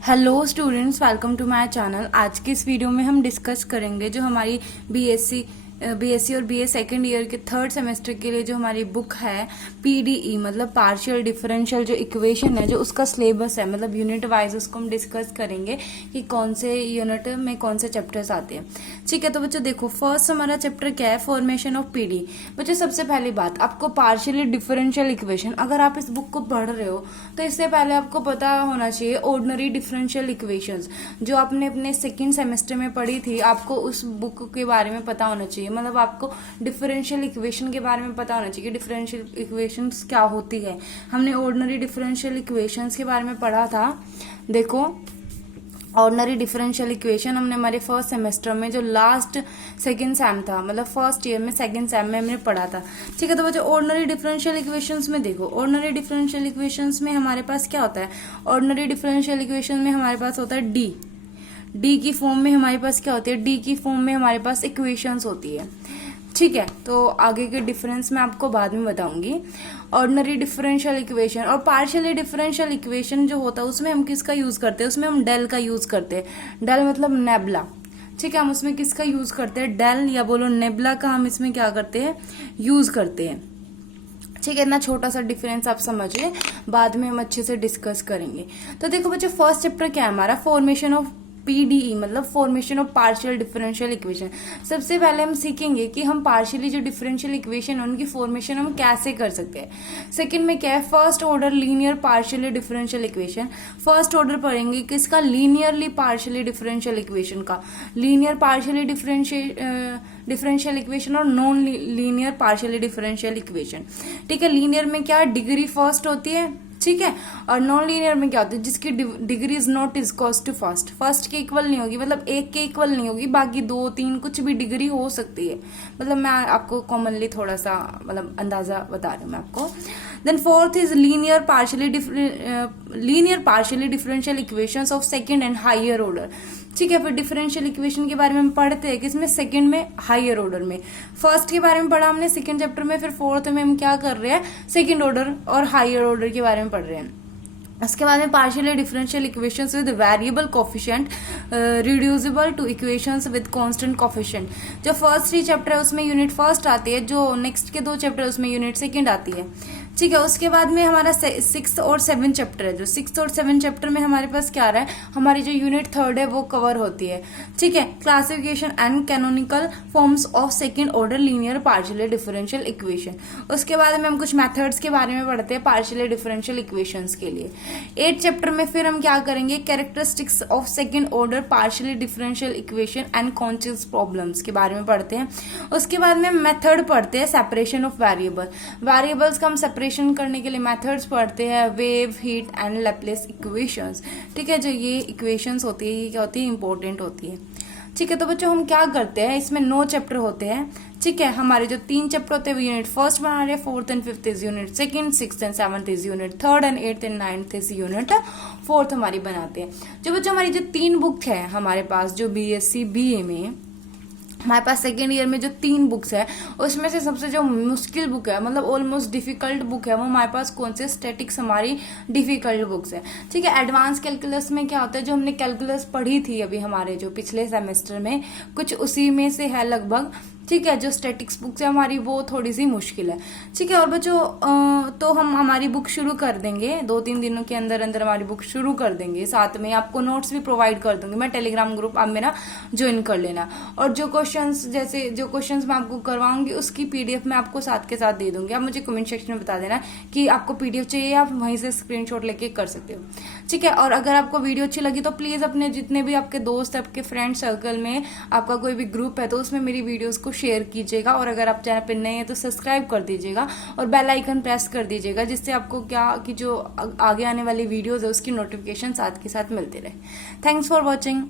Hello students, welcome to my channel. आज के इस वीडियो में हम डिस्कस करेंगे जो हमारी बीएससी और बीए सेकेंड ईयर के थर्ड सेमेस्टर के लिए जो हमारी बुक है पीडीई मतलब पार्शियल डिफरेंशियल जो इक्वेशन है जो उसका सिलेबस है, मतलब यूनिट वाइज उसको हम डिस्कस करेंगे कि कौन से यूनिट में कौन से चैप्टर्स आते हैं। ठीक है, तो बच्चों देखो, फर्स्ट हमारा चैप्टर क्या है, फॉर्मेशन ऑफ पीडी। बच्चों सबसे पहली बात, आपको पार्शियली डिफरेंशियल इक्वेशन, अगर आप इस बुक को पढ़ रहे हो तो इससे पहले आपको पता होना चाहिए ऑर्डिनरी डिफरेंशियल इक्वेशंस जो आपने अपने सेकेंड सेमेस्टर में पढ़ी थी। आपको उस बुक के बारे में पता होना चाहिए, मतलब आपको डिफरेंशियल इक्वेशन के बारे में पता होना चाहिए कि डिफरेंशियल इक्वेशंस क्या होती है। हमने ऑर्डिनरी डिफरेंशियल इक्वेशंस के बारे में पढ़ा था। देखो, ऑर्डिनरी डिफरेंशियल इक्वेशन हमने हमारे फर्स्ट सेमेस्टर में जो लास्ट सेकेंड सेम था, मतलब फर्स्ट ईयर में सेकेंड सेम में हमने पढ़ा था। ठीक है, तो बच्चों ऑर्डिनरी डिफरेंशियल इक्वेशंस में देखो, ऑर्डिनरी डिफरेंशियल इक्वेशंस में हमारे पास क्या होता है। ऑर्डिनरी डिफरेंशियल इक्वेशन में हमारे पास होता है डी की फॉर्म में हमारे पास क्या होती है, डी की फॉर्म में हमारे पास इक्वेशंस होती है। ठीक है, तो आगे के डिफरेंस मैं आपको बाद में बताऊंगी। ऑर्डिनरी डिफरेंशियल इक्वेशन और पार्शियली डिफरेंशियल इक्वेशन जो होता है उसमें हम किसका यूज करते हैं, उसमें हम डेल का यूज करते हैं। डेल मतलब नेबला। ठीक है, हम उसमें किसका यूज करते हैं, डेल या बोलो नेबला का हम इसमें क्या करते हैं, यूज करते हैं। ठीक है, इतना छोटा सा डिफरेंस आप समझिए, बाद में हम अच्छे से डिस्कस करेंगे। तो देखो बच्चों, फर्स्ट चैप्टर क्या है हमारा, फॉर्मेशन ऑफ पीडीई मतलब formation of partial differential equation. सबसे पहले हम सीखेंगे कि हम पार्शियली जो डिफरेंशियल इक्वेशन है उनकी फॉर्मेशन हम कैसे कर सकते हैं। सेकंड में क्या है, first order linear partially differential equation. First order पढ़ेंगे किसका, लीनियरली पार्शियली डिफरेंशियल इक्वेशन का। लीनियर पार्शियली डिफरेंशियल इक्वेशन और non linear partially differential equation. ठीक है, लीनियर में क्या डिग्री फर्स्ट होती है, ठीक है, और नॉन लीनियर में क्या होता है, जिसकी degree is not is equal to first के इक्वल नहीं होगी, मतलब एक के इक्वल नहीं होगी, बाकी दो तीन कुछ भी डिग्री हो सकती है। मतलब मैं आपको कॉमनली थोड़ा सा मतलब अंदाजा बता रही हूँ मैं आपको। Then fourth is linear partially differential equations of second and higher order. ठीक है, फिर डिफरेंशियल इक्वेशन के बारे में हम पढ़ते हैं किसमें, सेकंड में, हायर ऑर्डर में। फर्स्ट के बारे में पढ़ा हमने सेकंड चैप्टर में, फिर फोर्थ में हम क्या कर रहे हैं, सेकंड ऑर्डर और हायर ऑर्डर के बारे में पढ़ रहे हैं। उसके बाद में partially differential equations with variable coefficient reducible two equations with constant coefficient. जो फर्स्ट 3 चैप्टर है उसमें यूनिट फर्स्ट आती है, जो नेक्स्ट के 2 चैप्टर है उसमें यूनिट सेकंड आती है। ठीक है, उसके बाद में हमारा 6 और 7 चैप्टर है, जो 6 और 7 चैप्टर में हमारे पास क्या आ रहा है, हमारी जो यूनिट थर्ड है वो कवर होती है। ठीक है, classification and canonical forms of second order linear partially differential equation. उसके बाद में हम कुछ मेथड्स के बारे में पढ़ते हैं पार्शियली डिफरेंशियल इक्वेशंस के लिए। 8 चैप्टर में फिर हम क्या करेंगे, characteristics of second order partially differential equation and conscious problems के बारे में पढ़ते हैं। उसके बाद में मेथड पढ़ते हैं सेपरेशन ऑफ वेरिएबल्स का हम सेपरेशन करने के लिए मेथड्स पढ़ते हैं, wave, heat and Laplace equations. ठीक है, जो ये इक्वेशंस होती है ये क्या होती है, इंपॉर्टेंट होती है। ठीक है, तो बच्चों हम क्या करते हैं, इसमें 9 चैप्टर होते हैं। ठीक है, हमारे जो 3 चैप्टर होते हैं वो यूनिट फर्स्ट बना रहे हैं, 4th and 5th is unit second, 6th and 7th is unit third and 8th and 9th is unit fourth हमारी बनाते हैं। जो बच्चों हमारी जो 3 बुक है हमारे पास, जो बीएससी बीए में हमारे पास सेकेंड ईयर में जो 3 बुक्स है उसमें से सबसे जो मुश्किल बुक है, मतलब ऑलमोस्ट डिफिकल्ट बुक है, वो हमारे पास कौन से, स्टैटिक्स हमारी डिफिकल्ट बुक्स है। ठीक है, एडवांस कैलकुलस में क्या होता है, जो हमने कैलकुलस पढ़ी थी अभी हमारे जो पिछले सेमेस्टर में, कुछ उसी में से है लगभग। ठीक है, जो स्टैटिक्स बुक्स है हमारी वो थोड़ी सी मुश्किल है। ठीक है, और बच्चों तो हम हमारी बुक शुरू कर देंगे 2-3 दिनों के अंदर अंदर हमारी बुक शुरू कर देंगे। साथ में आपको नोट्स भी प्रोवाइड कर दूंगी मैं, टेलीग्राम ग्रुप आप मेरा ज्वाइन कर लेना। और जो क्वेश्चंस मैं आपको करवाऊंगी उसकी पीडीएफ मैं आपको साथ के साथ दे दूंगी। आप मुझे कमेंट सेक्शन में बता देना कि आपको पीडीएफ चाहिए, आप वहीं से स्क्रीनशॉट लेके कर सकते हो। ठीक है, और अगर आपको वीडियो अच्छी लगी तो प्लीज अपने जितने भी आपके दोस्त, आपके फ्रेंड सर्कल में आपका कोई भी ग्रुप है तो उसमें मेरी वीडियोस को शेयर कीजिएगा। और अगर आप चैनल पर नए हैं तो सब्सक्राइब कर दीजिएगा और बेल आइकन प्रेस कर दीजिएगा, जिससे आपको क्या कि जो आगे आने वाली वीडियोस है उसकी नोटिफिकेशन साथ के साथ मिलते रहे। Thanks for watching.